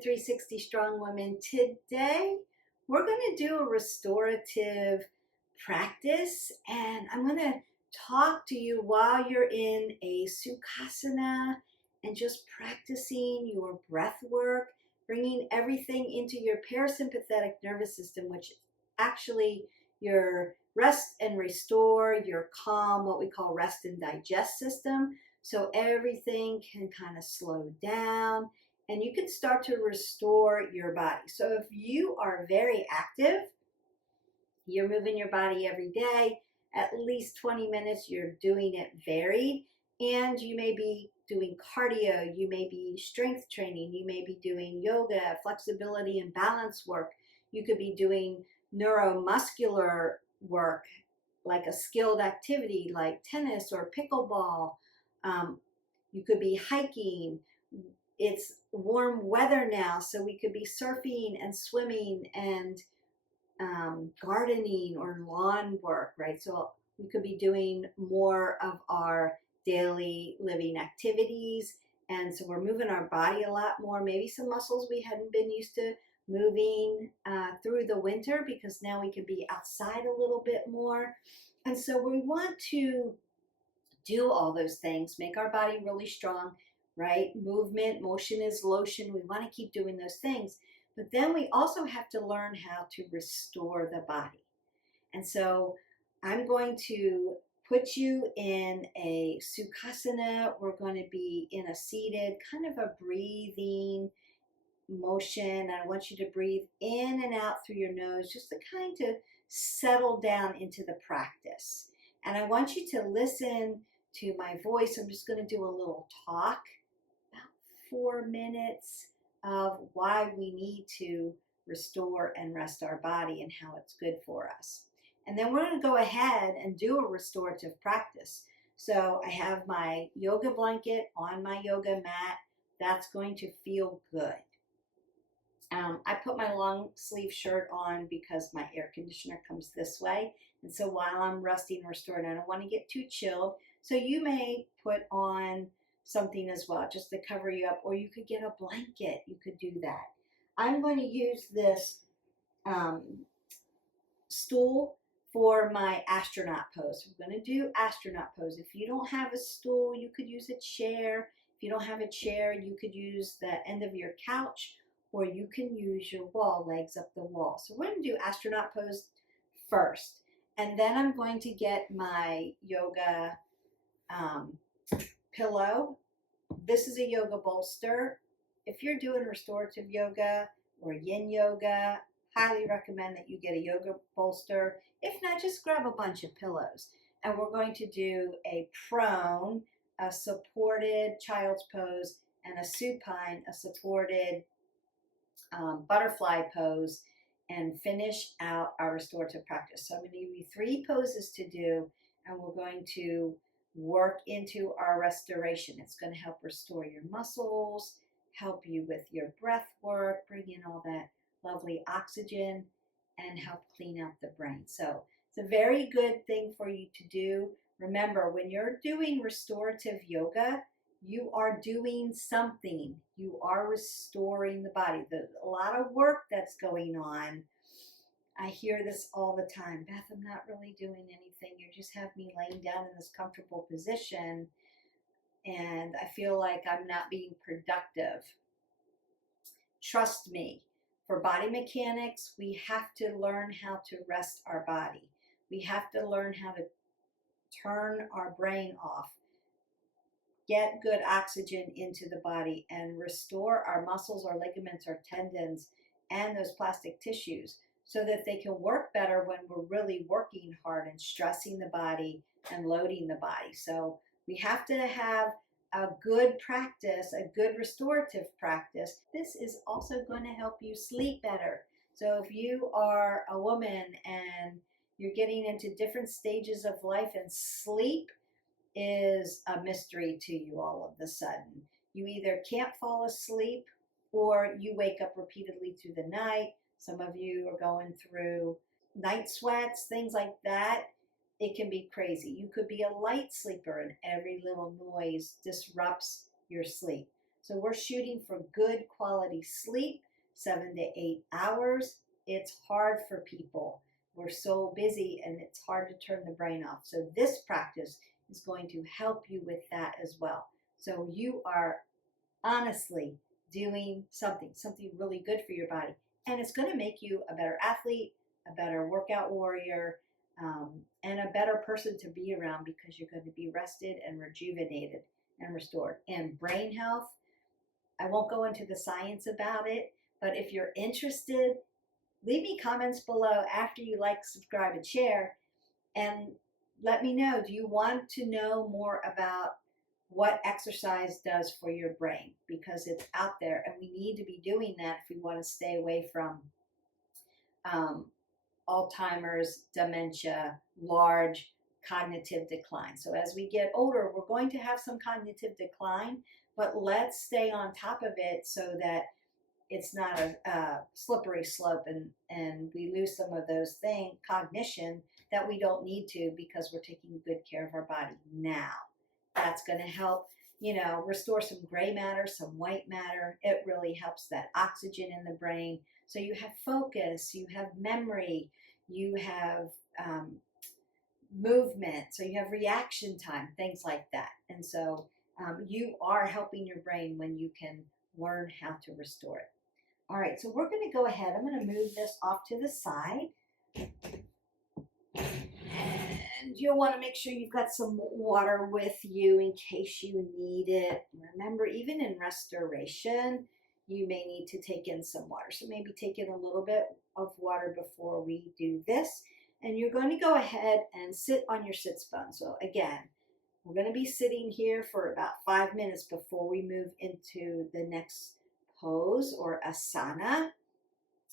to 360 Strong Women. Today, we're going to do a restorative practice, and I'm going to talk to you while you're in a Sukhasana and just practicing your breath work, bringing everything into your parasympathetic nervous system, which actually your rest and restore, your calm, what we call rest and digest system. So everything can kind of slow down and you can start to restore your body. So if you are very active, you're moving your body every day, at least 20 minutes, you're doing it varied, and you may be doing cardio, you may be strength training, you may be doing yoga, flexibility and balance work, you could be doing neuromuscular work, like a skilled activity like tennis or pickleball. You could be hiking. It's warm weather now, so we could be surfing and swimming and gardening or lawn work, right? So we could be doing more of our daily living activities. And so we're moving our body a lot more, maybe some muscles we hadn't been used to moving through the winter, because now we can be outside a little bit more. And so we want to do all those things, make our body really strong, right? Movement, motion is lotion. We want to keep doing those things. But then we also have to learn how to restore the body. And so I'm going to put you in a Sukhasana. We're going to be in a seated, kind of a breathing motion. I want you to breathe in and out through your nose, just to kind of settle down into the practice. And I want you to listen to my voice. I'm just going to do a little talk, about 4 minutes, of why we need to restore and rest our body and how it's good for us. And then we're going to go ahead and do a restorative practice. So I have my yoga blanket on my yoga mat. That's going to feel good. I put my long sleeve shirt on because my air conditioner comes this way. And so while I'm resting and restoring, I don't want to get too chilled. So you may put on something as well, just to cover you up, or you could get a blanket. You could do that. I'm going to use this stool for my astronaut pose. We're going to do astronaut pose. If you don't have a stool, you could use a chair. If you don't have a chair, you could use the end of your couch, or you can use your wall, legs up the wall. So we're going to do astronaut pose first. And then I'm going to get my yoga pillow. This is a yoga bolster. If you're doing restorative yoga or yin yoga, highly recommend that you get a yoga bolster. If not, just grab a bunch of pillows. And we're going to do a prone, a supported child's pose, and a supine, a supported butterfly pose, and finish out our restorative practice. So I'm going to give you 3 poses to do, and we're going to work into our restoration. It's going to help restore your muscles, help you with your breath work, bring in all that lovely oxygen, and help clean out the brain. So it's a very good thing for you to do. Remember, when you're doing restorative yoga, you are doing something. You are restoring the body. There's a lot of work that's going on. I hear this all the time. Beth, I'm not really doing anything. You just have me laying down in this comfortable position, and I feel like I'm not being productive. Trust me, for body mechanics, we have to learn how to rest our body. We have to learn how to turn our brain off, get good oxygen into the body, and restore our muscles, our ligaments, our tendons, and those plastic tissues, so that they can work better when we're really working hard and stressing the body and loading the body. So we have to have a good practice, a good restorative practice. This is also going to help you sleep better. So if you are a woman and you're getting into different stages of life, and sleep is a mystery to you all of a sudden, you either can't fall asleep or you wake up repeatedly through the night. Some of you are going through night sweats, things like that. It can be crazy. You could be a light sleeper and every little noise disrupts your sleep. So we're shooting for good quality sleep, 7 to 8 hours. It's hard for people. We're so busy and it's hard to turn the brain off. So this practice is going to help you with that as well. So you are honestly doing something really good for your body. And it's going to make you a better athlete, a better workout warrior, and a better person to be around because you're going to be rested and rejuvenated and restored. And brain health, I won't go into the science about it, but if you're interested, leave me comments below after you like, subscribe, and share. And let me know, do you want to know more about what exercise does for your brain? Because it's out there and we need to be doing that if we want to stay away from Alzheimer's, dementia, large cognitive decline. So as we get older, we're going to have some cognitive decline, but let's stay on top of it so that it's not a slippery slope and we lose some of those cognition that we don't need to because we're taking good care of our body now. That's going to help, restore some gray matter, some white matter. It really helps that oxygen in the brain. So you have focus, you have memory, you have movement, so you have reaction time, things like that. And so you are helping your brain when you can learn how to restore it. All right, so we're going to go ahead. I'm going to move this off to the side. And you'll want to make sure you've got some water with you in case you need it. Remember, even in restoration, you may need to take in some water. So maybe take in a little bit of water before we do this. And you're going to go ahead and sit on your sits bone. So again, we're going to be sitting here for about 5 minutes before we move into the next pose or asana.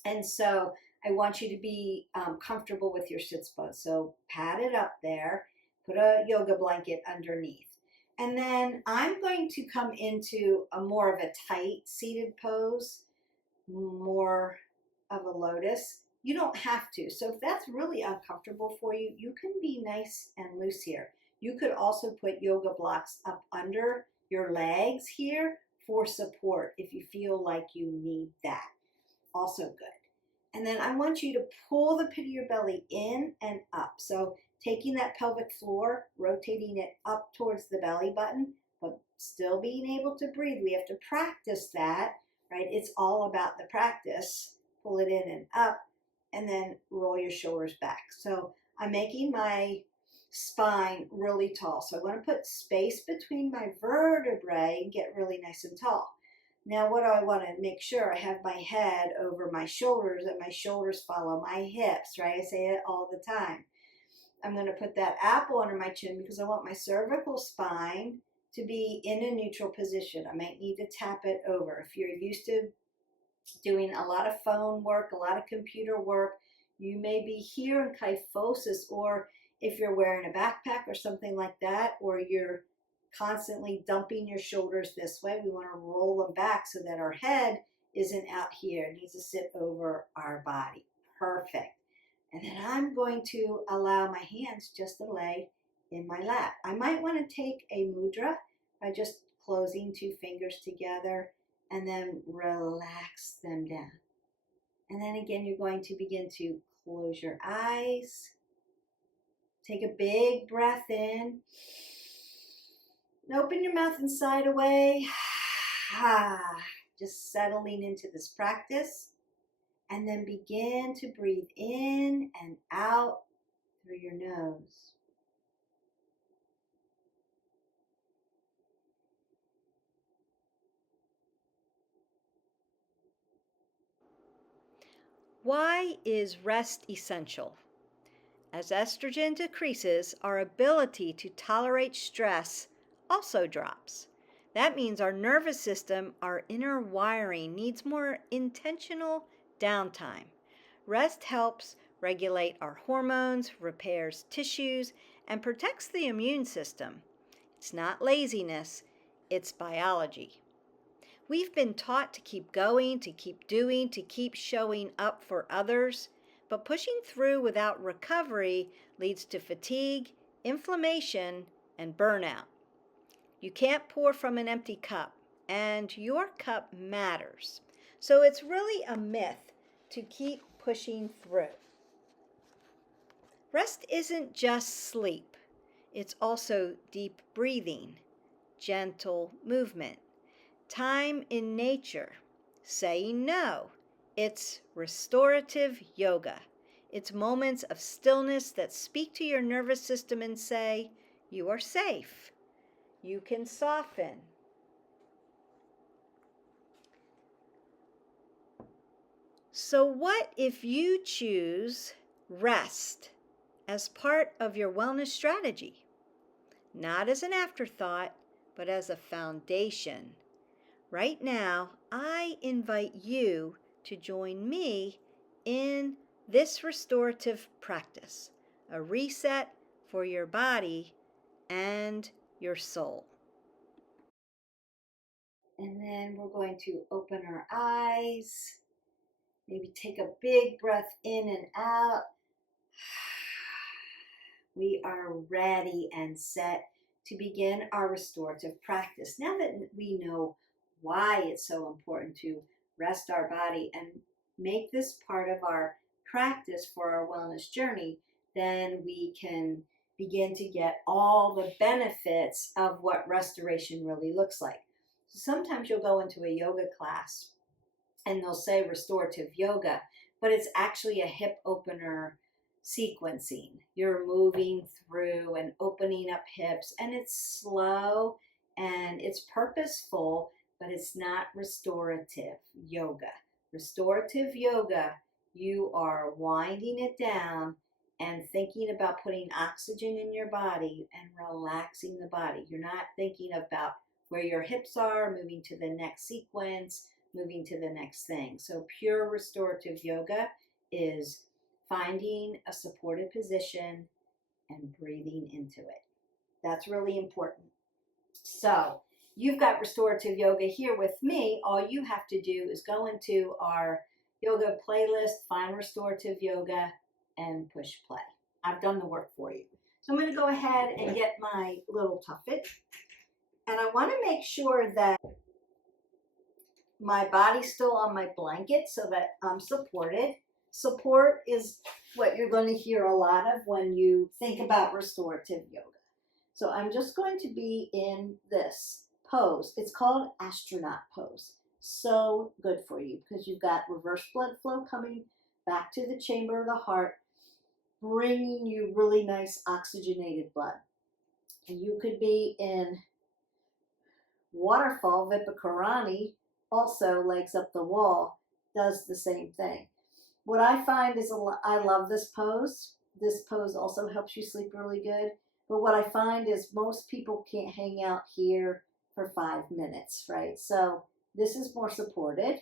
And so I want you to be comfortable with your sits bone. So pad it up there, put a yoga blanket underneath. And then I'm going to come into a more of a tight seated pose, more of a lotus. You don't have to. So if that's really uncomfortable for you, you can be nice and loose here. You could also put yoga blocks up under your legs here for support if you feel like you need that. Also good. And then I want you to pull the pit of your belly in and up. So taking that pelvic floor, rotating it up towards the belly button, but still being able to breathe. We have to practice that, right? It's all about the practice. Pull it in and up, and then roll your shoulders back. So I'm making my spine really tall. So I want to put space between my vertebrae and get really nice and tall. Now what do I want to make sure? I have my head over my shoulders and my shoulders follow my hips, right? I say it all the time. I'm going to put that apple under my chin because I want my cervical spine to be in a neutral position. I might need to tap it over. If you're used to doing a lot of phone work, a lot of computer work, you may be here in kyphosis, or if you're wearing a backpack or something like that, or you're constantly dumping your shoulders this way, we want to roll them back so that our head isn't out here. It needs to sit over our body. Perfect. And then I'm going to allow my hands just to lay in my lap. I might want to take a mudra by just closing 2 fingers together and then relax them down. And then again, you're going to begin to close your eyes. Take a big breath in. And open your mouth and sigh away. Just settling into this practice. And then begin to breathe in and out through your nose. Why is rest essential? As estrogen decreases, our ability to tolerate stress also drops. That means our nervous system, our inner wiring, needs more intentional downtime. Rest helps regulate our hormones, repairs tissues, and protects the immune system. It's not laziness, it's biology. We've been taught to keep going, to keep doing, to keep showing up for others, but pushing through without recovery leads to fatigue, inflammation, and burnout. You can't pour from an empty cup. and your cup matters. So it's really a myth to keep pushing through. Rest isn't just sleep, it's also deep breathing, gentle movement, time in nature, saying no. It's restorative yoga. It's moments of stillness that speak to your nervous system and say, you are safe. You can soften. So, what if you choose rest as part of your wellness strategy? Not as an afterthought, but as a foundation. Right now, I invite you to join me in this restorative practice, a reset for your body and your soul. And then we're going to open our eyes. Maybe take a big breath in and out. We are ready and set to begin our restorative practice. Now that we know why it's so important to rest our body and make this part of our practice for our wellness journey, then we can begin to get all the benefits of what restoration really looks like. So sometimes you'll go into a yoga class and they'll say restorative yoga, but it's actually a hip opener sequencing. You're moving through and opening up hips, and it's slow and it's purposeful, but it's not restorative yoga. Restorative yoga, you are winding it down and thinking about putting oxygen in your body and relaxing the body. You're not thinking about where your hips are, moving to the next sequence, moving to the next thing. So pure restorative yoga is finding a supported position and breathing into it. That's really important. So you've got restorative yoga here with me. All you have to do is go into our yoga playlist, find restorative yoga, and push play. I've done the work for you. So I'm going to go ahead and get my little tuffet. And I want to make sure that my body's still on my blanket so that I'm supported. Support is what you're going to hear a lot of when you think about restorative yoga. So I'm just going to be in this pose. It's called astronaut pose. So good for you because you've got reverse blood flow coming back to the chamber of the heart, bringing you really nice oxygenated blood. And you could be in waterfall Vipakarani, also legs up the wall, does the same thing. What I find is I love this pose. This pose also helps you sleep really good. But what I find is most people can't hang out here for 5 minutes, right? So this is more supported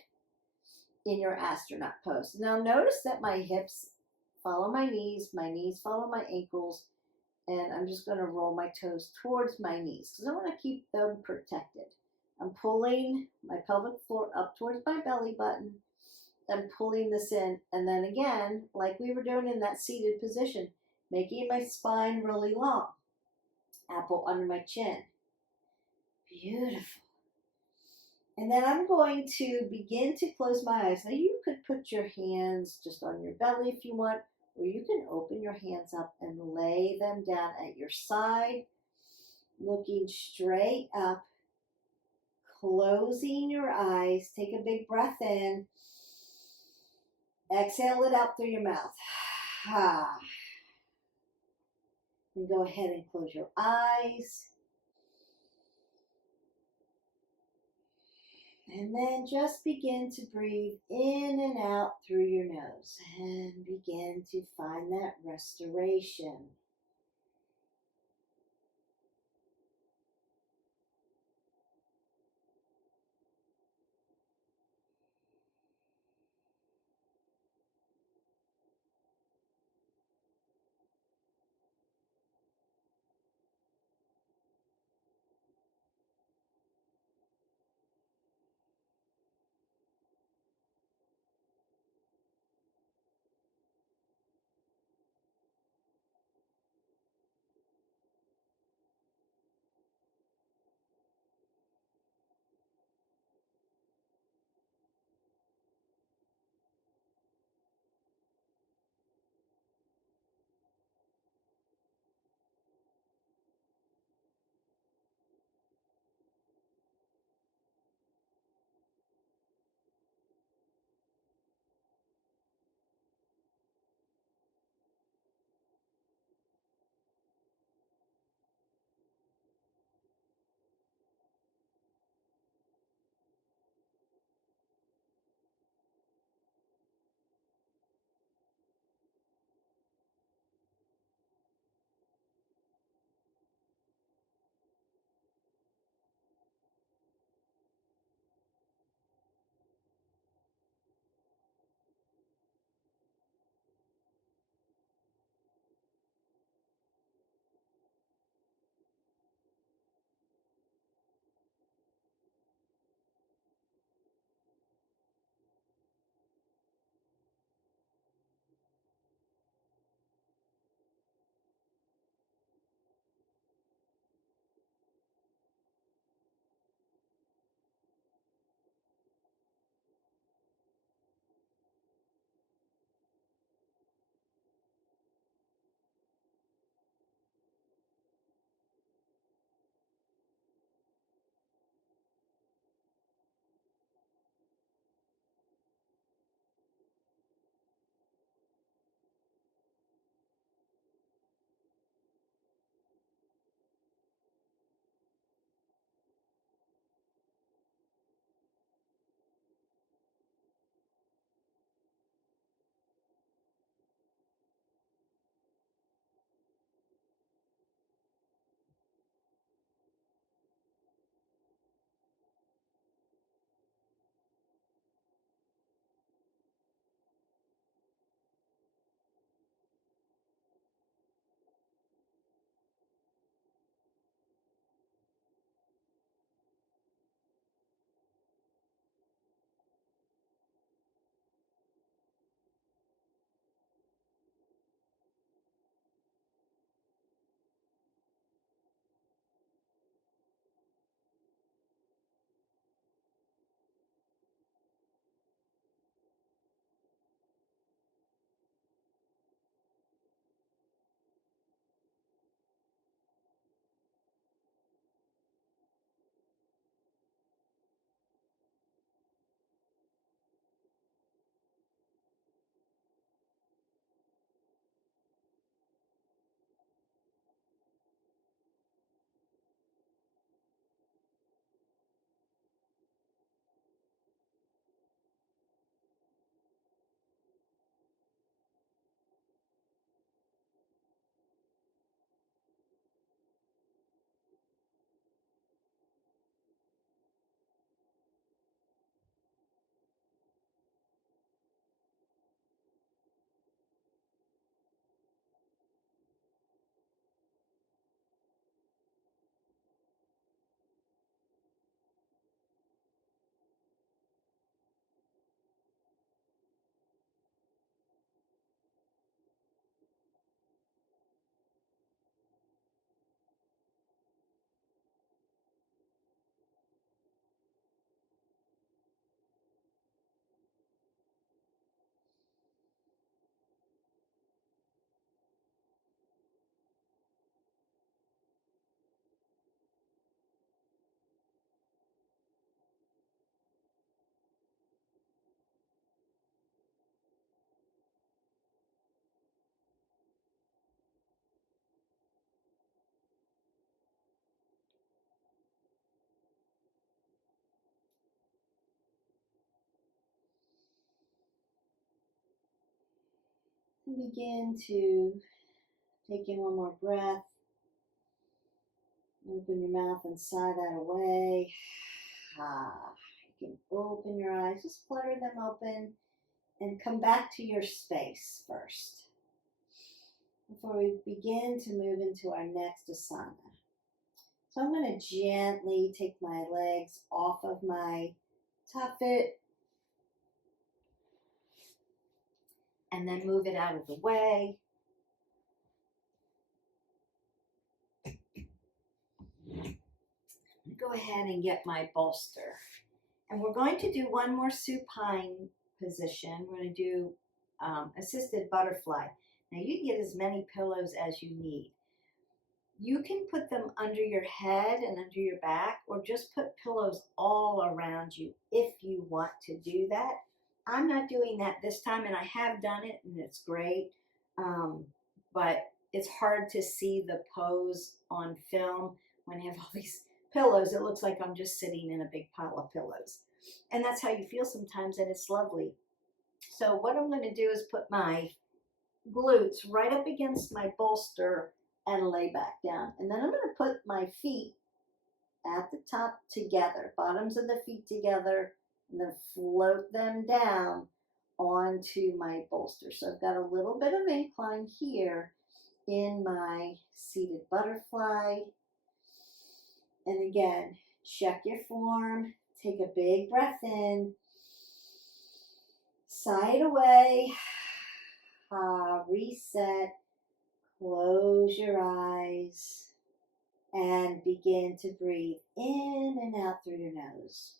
in your astronaut pose. Now notice that my hips follow my knees follow my ankles, and I'm just going to roll my toes towards my knees because I want to keep them protected. I'm pulling my pelvic floor up towards my belly button. I'm pulling this in, and then again, like we were doing in that seated position, making my spine really long. Apple under my chin. Beautiful. And then I'm going to begin to close my eyes. Now you could put your hands just on your belly if you want, or you can open your hands up and lay them down at your side, looking straight up, closing your eyes. Take a big breath in. Exhale it out through your mouth. And go ahead and close your eyes. And then just begin to breathe in and out through your nose and begin to find that restoration. And begin to take in one more breath. Open your mouth and sigh that away. You can open your eyes, just flutter them open, and come back to your space first before we begin to move into our next asana. So I'm going to gently take my legs off of my tuffet and then move it out of the way. Go ahead and get my bolster. And we're going to do one more supine position. We're going to do assisted butterfly. Now you can get as many pillows as you need. You can put them under your head and under your back, or just put pillows all around you if you want to do that. I'm not doing that this time, and I have done it, and it's great. But it's hard to see the pose on film when you have all these pillows. It looks like I'm just sitting in a big pile of pillows. And that's how you feel sometimes, and it's lovely. So what I'm going to do is put my glutes right up against my bolster and lay back down. And then I'm going to put my feet at the top together, bottoms of the feet together, and then float them down onto my bolster. So I've got a little bit of incline here in my seated butterfly. And again, check your form. Take a big breath in. Sigh it away. Reset. Close your eyes and begin to breathe in and out through your nose.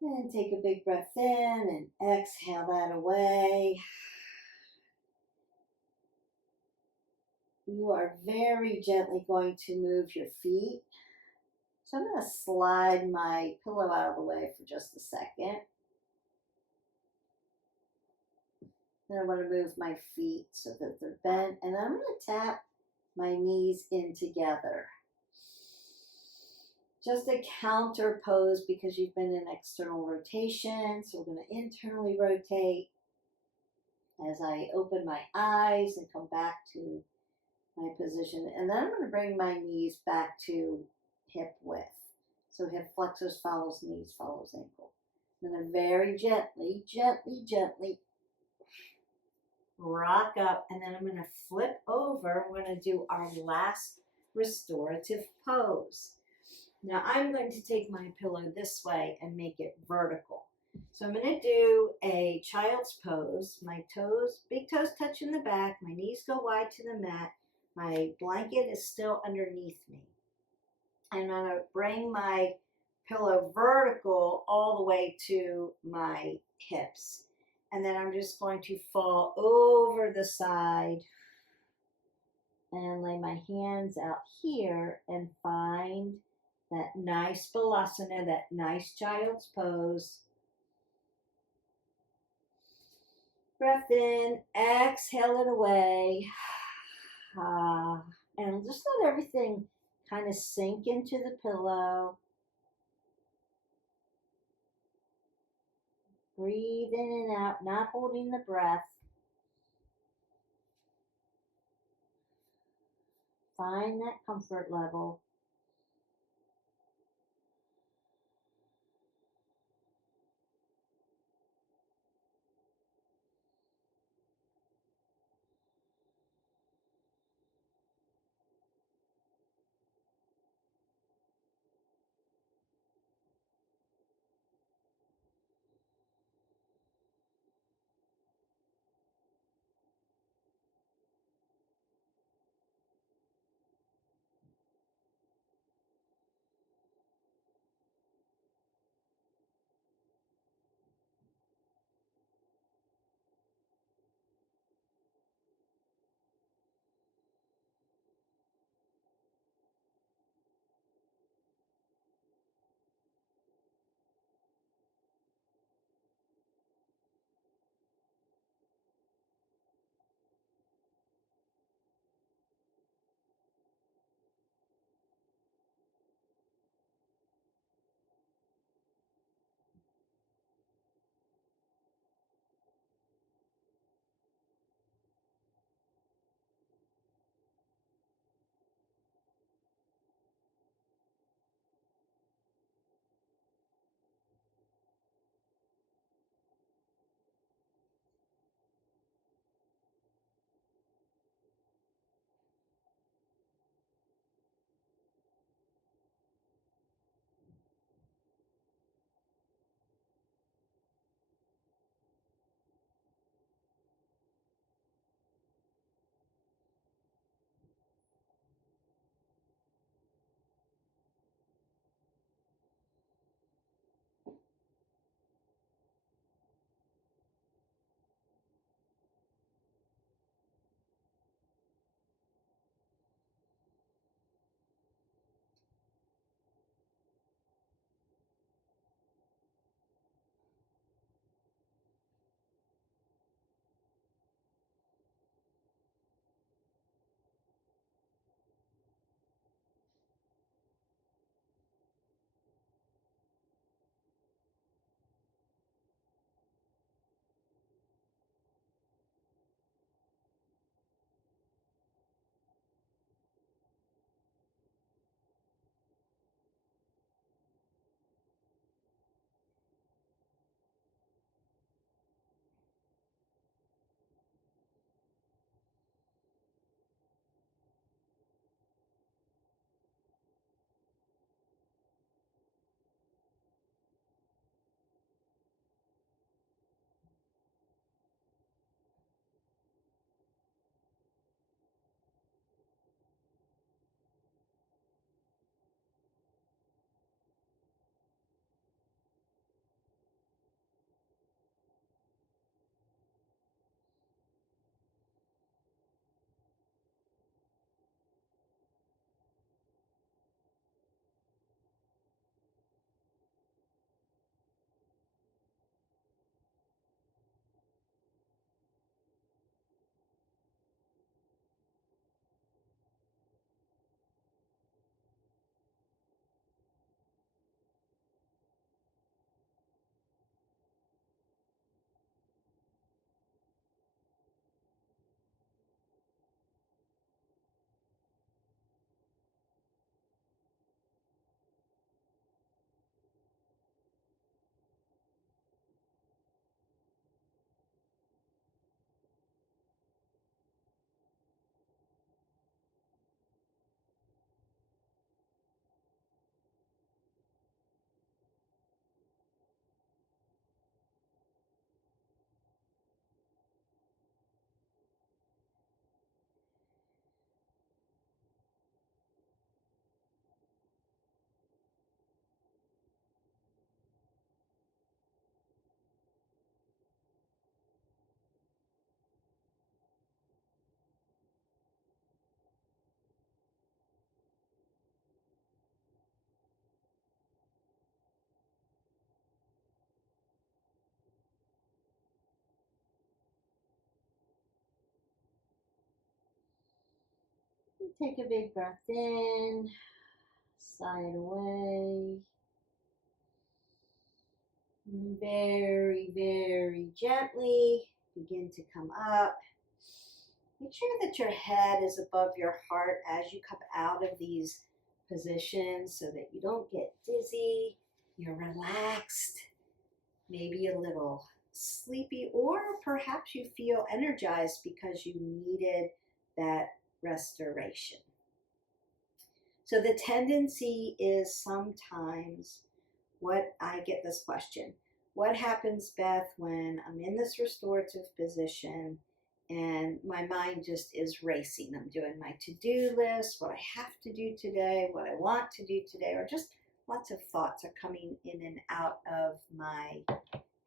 And take a big breath in and exhale that away. You are very gently going to move your feet. So I'm going to slide my pillow out of the way for just a second. Then I'm going to move my feet so that they're bent. And I'm going to tap my knees in together. Just a counter pose because you've been in external rotation. So we're going to internally rotate as I open my eyes and come back to my position. And then I'm going to bring my knees back to hip width. So hip flexors follows knees, follows ankle. I'm going to very gently, gently, gently rock up, and then I'm going to flip over. We're going to do our last restorative pose. Now I'm going to take my pillow this way and make it vertical. So I'm going to do a child's pose. My toes, big toes touching the back. My knees go wide to the mat. My blanket is still underneath me. And I'm going to bring my pillow vertical all the way to my hips. And then I'm just going to fall over the side and lay my hands out here and find that nice balasana, that nice child's pose. Breath in, exhale it away. And just let everything kind of sink into the pillow. Breathe in and out, not holding the breath. Find that comfort level. Take a big breath in, sigh it away. And very, very gently begin to come up. Make sure that your head is above your heart as you come out of these positions so that you don't get dizzy. You're relaxed, maybe a little sleepy, or perhaps you feel energized because you needed that restoration. So the tendency is sometimes what I get this question: what happens, Beth, when I'm in this restorative position and my mind just is racing? I'm doing my to-do list, what I have to do today, what I want to do today, or just lots of thoughts are coming in and out of my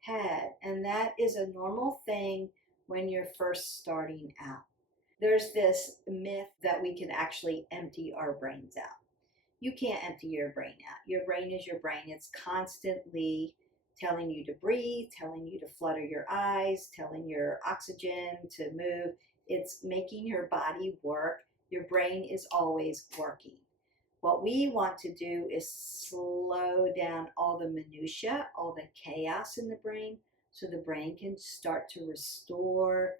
head. And that is a normal thing when you're first starting out. There's this myth that we can actually empty our brains out. You can't empty your brain out. Your brain is your brain. It's constantly telling you to breathe, telling you to flutter your eyes, telling your oxygen to move. It's making your body work. Your brain is always working. What we want to do is slow down all the minutia, all the chaos in the brain, so the brain can start to restore.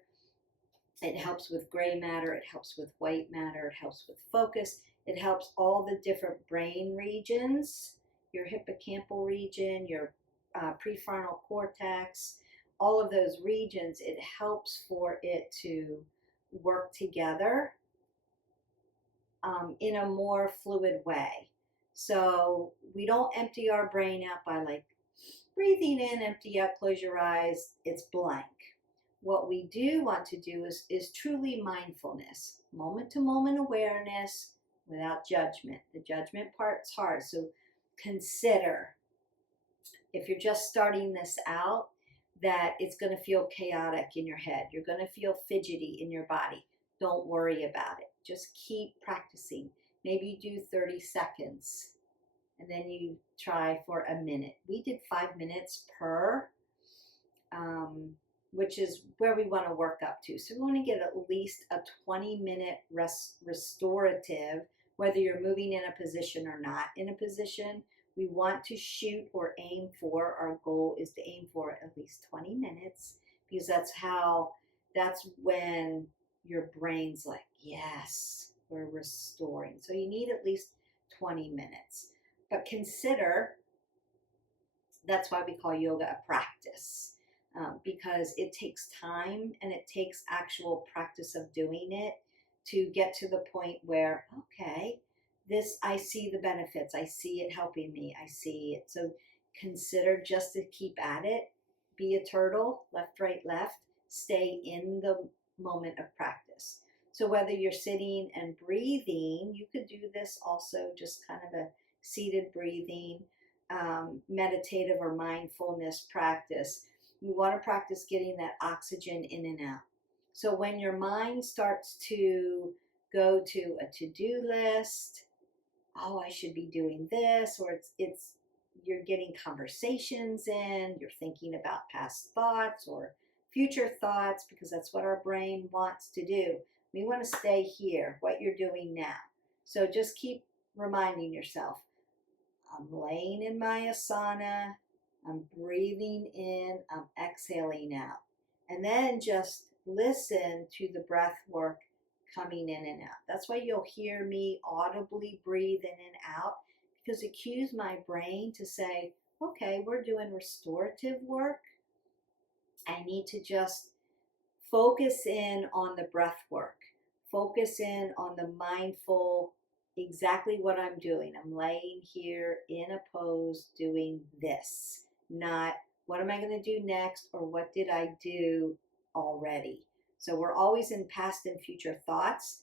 It helps with gray matter, it helps with white matter, it helps with focus, it helps all the different brain regions, your hippocampal region, your prefrontal cortex, all of those regions. It helps for it to work together in a more fluid way. So we don't empty our brain out by like breathing in, empty out, close your eyes, it's blank. What we do want to do is truly mindfulness, moment to moment awareness without judgment. The judgment part's hard. So consider, if you're just starting this out, that it's going to feel chaotic in your head. You're going to feel fidgety in your body. Don't worry about it. Just keep practicing. Maybe you do 30 seconds and then you try for a minute. We did 5 minutes per, which is where we want to work up to. So we want to get at least a 20-minute restorative, whether you're moving in a position or not in a position. We want to shoot or aim for, our goal is to aim for at least 20 minutes, because that's when your brain's like, yes, we're restoring. So you need at least 20 minutes. But consider, that's why we call yoga a practice, because it takes time and it takes actual practice of doing it to get to the point where, okay, this, I see the benefits, I see it helping me, I see it. So consider just to keep at it, be a turtle, left, right, left, stay in the moment of practice. So whether you're sitting and breathing, you could do this also, just kind of a seated breathing, meditative or mindfulness practice. You want to practice getting that oxygen in and out. So when your mind starts to go to a to-do list, oh, I should be doing this, or it's you're getting conversations in, you're thinking about past thoughts or future thoughts, because that's what our brain wants to do. We want to stay here, what you're doing now. So just keep reminding yourself, I'm laying in my asana, I'm breathing in, I'm exhaling out. And then just listen to the breath work coming in and out. That's why you'll hear me audibly breathe in and out, because it cues my brain to say, okay, we're doing restorative work. I need to just focus in on the breath work, focus in on the mindful, exactly what I'm doing. I'm laying here in a pose doing this, not what am I going to do next or what did I do already. So we're always in past and future thoughts.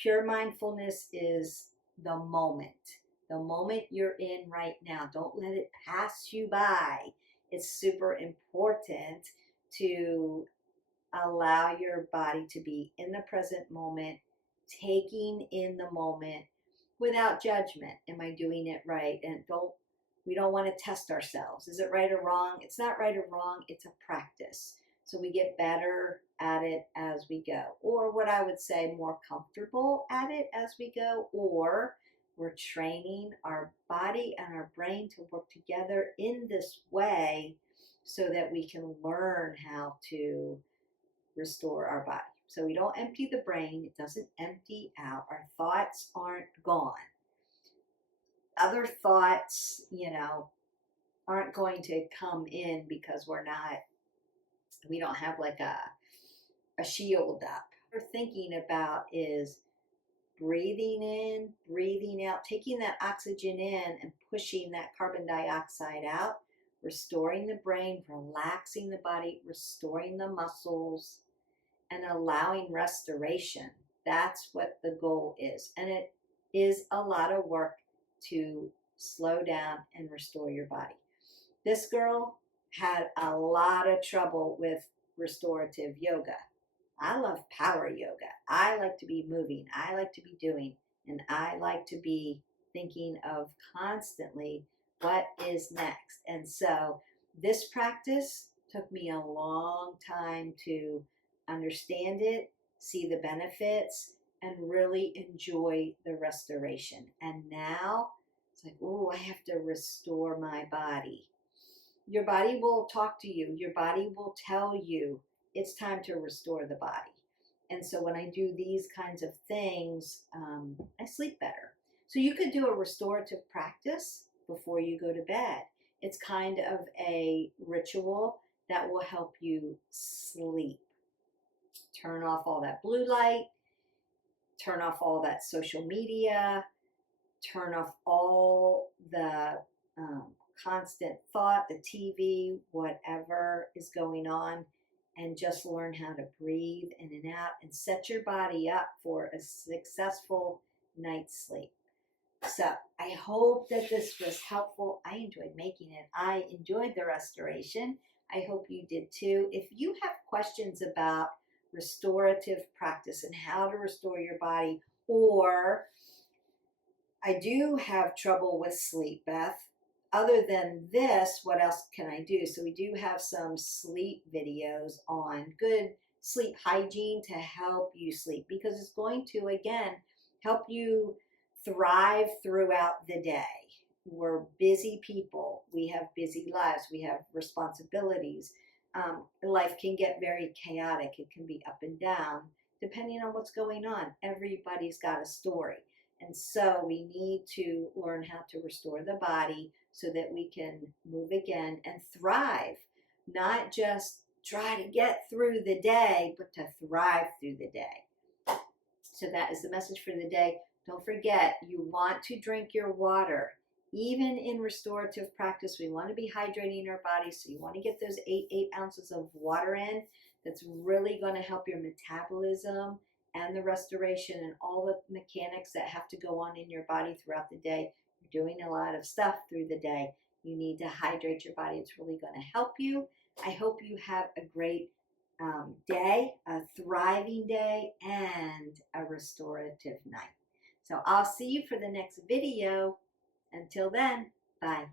Pure mindfulness is the moment you're in right now. Don't let it pass you by. It's super important to allow your body to be in the present moment, taking in the moment without judgment. Am I doing it right? And we don't want to test ourselves. Is it right or wrong? It's not right or wrong. It's a practice. So we get better at it as we go, or what I would say, more comfortable at it as we go, or we're training our body and our brain to work together in this way so that we can learn how to restore our body. So we don't empty the brain, it doesn't empty out. Our thoughts aren't gone. Other thoughts, aren't going to come in because we don't have like a shield up. What we're thinking about is breathing in, breathing out, taking that oxygen in and pushing that carbon dioxide out, restoring the brain, relaxing the body, restoring the muscles, and allowing restoration. That's what the goal is. And it is a lot of work to slow down and restore your body. This girl had a lot of trouble with restorative yoga. I love power yoga. I like to be moving. I like to be doing. And I like to be thinking of constantly what is next. And so this practice took me a long time to understand it, see the benefits, and really enjoy the restoration. And now it's like, oh, I have to restore my body. Your body will talk to you. Your body will tell you it's time to restore the body. And so when I do these kinds of things, I sleep better. So you could do a restorative practice before you go to bed. It's kind of a ritual that will help you sleep. Turn off all that blue light, turn off all that social media, turn off all the constant thought, the TV, whatever is going on, and just learn how to breathe in and out and set your body up for a successful night's sleep. So I hope that this was helpful. I enjoyed making it. I enjoyed the restoration. I hope you did too. If you have questions about restorative practice and how to restore your body, or I do have trouble with sleep, Beth. Other than this, what else can I do? So we do have some sleep videos on good sleep hygiene to help you sleep, because it's going to, again, help you thrive throughout the day. We're busy people. We have busy lives. We have responsibilities. Life can get very chaotic. It can be up and down depending on what's going on. Everybody's got a story. And so we need to learn how to restore the body so that we can move again and thrive, not just try to get through the day, but to thrive through the day. So that is the message for the day. Don't forget, you want to drink your water. Even in restorative practice, we want to be hydrating our body. So you want to get those 8 ounces of water in. That's really going to help your metabolism and the restoration and all the mechanics that have to go on in your body throughout the day. You're doing a lot of stuff through the day. You need to hydrate your body. It's really going to help you. I hope you have a great day, a thriving day, and a restorative night. So I'll see you for the next video. Until then, bye.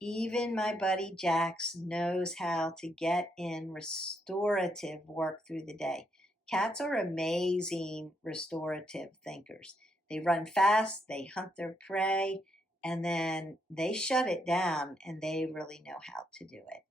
Even my buddy Jax knows how to get in restorative work through the day. Cats are amazing restorative thinkers. They run fast, they hunt their prey, and then they shut it down, and they really know how to do it.